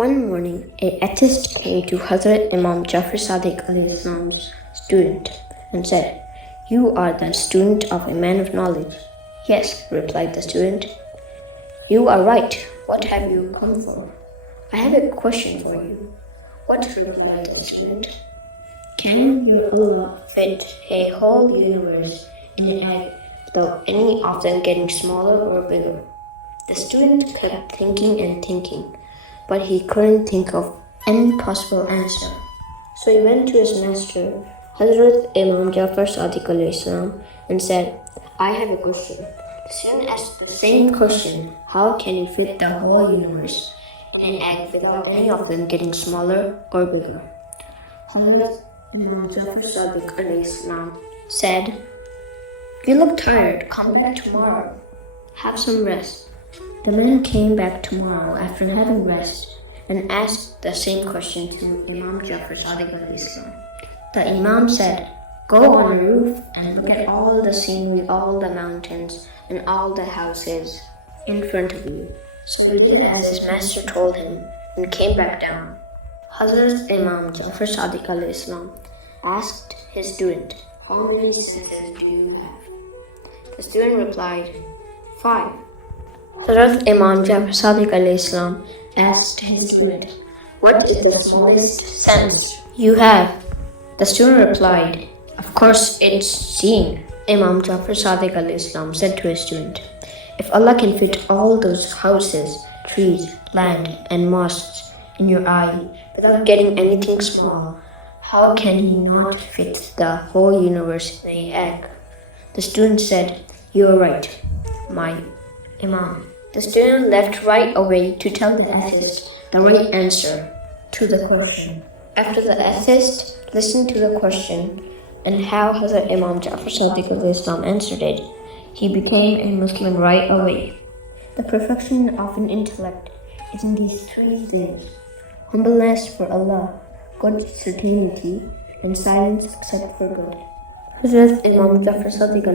One morning, an atheist came to Hazrat Imam Jafar As Sadiq's student and said, "You are the student of a man of knowledge." "Yes," replied the student. "You are right. What have you come for?" "I have a question for you." "What?" replied the student. "Can your Allah fit a whole universe in an egg without any of them getting smaller or bigger?" The student kept thinking and thinking, but he couldn't think of any possible answer. So he went to his master, Hazrat Imam Jafar As Sadiq and said, "I have a question." The student asked the same question: how can you fit the whole universe in an egg without any of them getting smaller or bigger? Hazrat Imam Jafar As Sadiq said, "You look tired. Come back tomorrow. Have some rest." The man came back tomorrow after having rest and asked the same question to Imam Jafar As Sadiq. The Imam said, "Go on a roof and look at all the scenery, all the mountains, and all the houses in front of you." So he did as his master told him and came back down. Hazrat Imam Jafar As Sadiq asked his student, "How many senses do you have?" The student replied, "5." Hazrat Imam Jafar As Sadiq asked his student, "What is the smallest sense you have?" The student replied, "Of course, it's seeing." Imam Jafar As Sadiq said to his student, "If Allah can fit all those houses, trees, land, and mosques in your eye without getting anything small, how can He not fit the whole universe in an egg?" The student said, "You are right, my Imam." The student left right away to tell the atheist the right answer to the question. After the atheist listened to the question and how Hazrat Imam Jafar As Sadiq answered it, he became a Muslim right away. The perfection of an intellect is in these three things: humbleness for Allah, good certainty, and silence except for good. Hazrat Imam Jafar As Sadiq